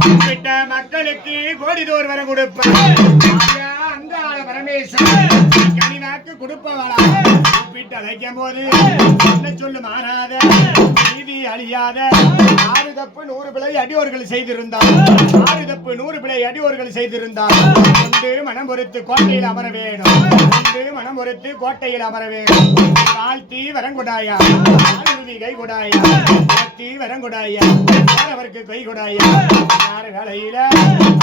விட்ட மக்களுக்கு கோடிதோர் வர கொடுப்பார் அந்த ஆள பரமேஸ்வரன் கனிவாக்கு கொடுப்பவளா? கூப்பிட்டு அழைக்கும் போது என்ன சொல்லு மாறாத நீதி அழியாத ஆறு தப்பு நூறு பிழை அடியோர்கள் செய்திருந்தார். ஆறு தப்பு நூறு பிழை அடியோர்கள் செய்திருந்தார். ஒன்று மனம் பொறுத்து கோட்டையில் அமர வேணும் கொண்டு மனம் பொறுத்து கோட்டையில் அமர வேணும் வாழ்த்தி வரங்குடாயா. ஆளுதி கை கொடாயா வாழ்த்தி வரங்குடாயா. அவருக்கு கை கொடாயா யார வேலையில?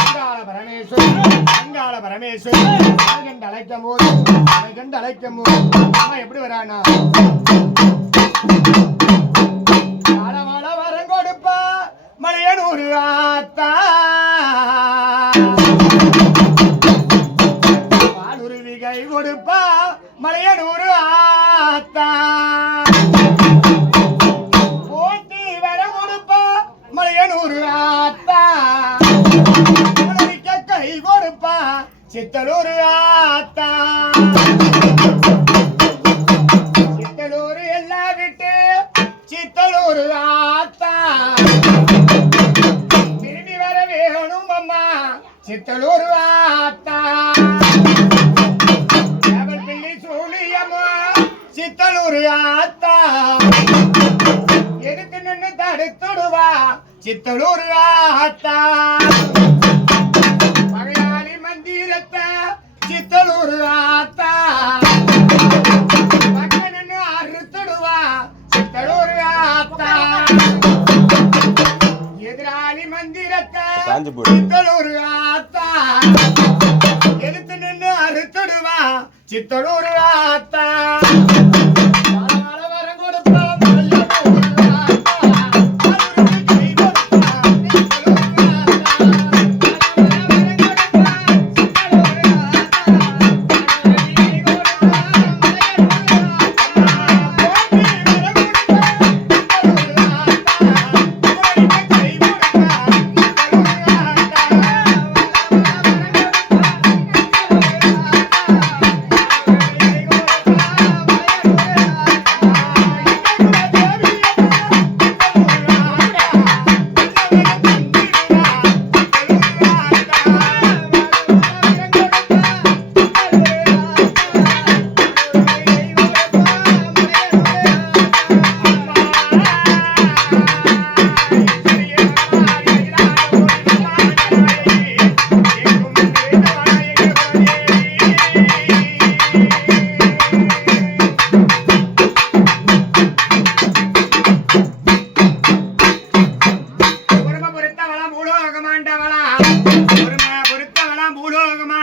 அங்காள பரமேஸ்வரன். அங்காள பரமேஸ்வரன். கண்டு அழைக்கும் போது அழைக்கும் போது எப்படி வரானா? பாலுருவி கை கொடுப்பா மலையனூர் ஆத்தா. போட்டி வர கொடுப்பா மலையனூர் ஆத்தா. கை கொடுப்பா சித்தலூர் ஆத்தா. சித்தலூர் ஆத்தா அவள் பிள்ளை சூழியம்மா சித்தலூர் ஆத்தா எதுக்கு நின்று தடுத்துடுவா? சித்தலூர் ஆத்தா காஞ்சி போடு. சித்தலூர் ஆத்தா. எதிர்த்து நின்னு அறுத்துடுவா. சித்தலூர் ஆத்தா.